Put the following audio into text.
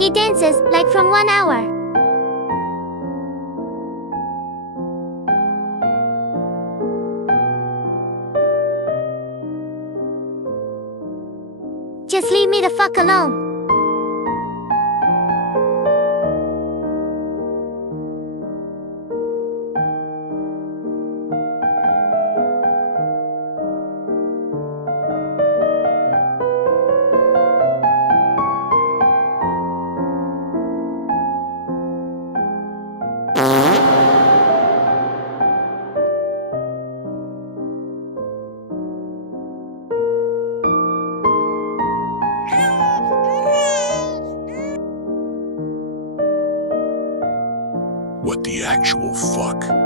He dances, like from 1 hour. Just leave me the fuck alone. What the actual fuck?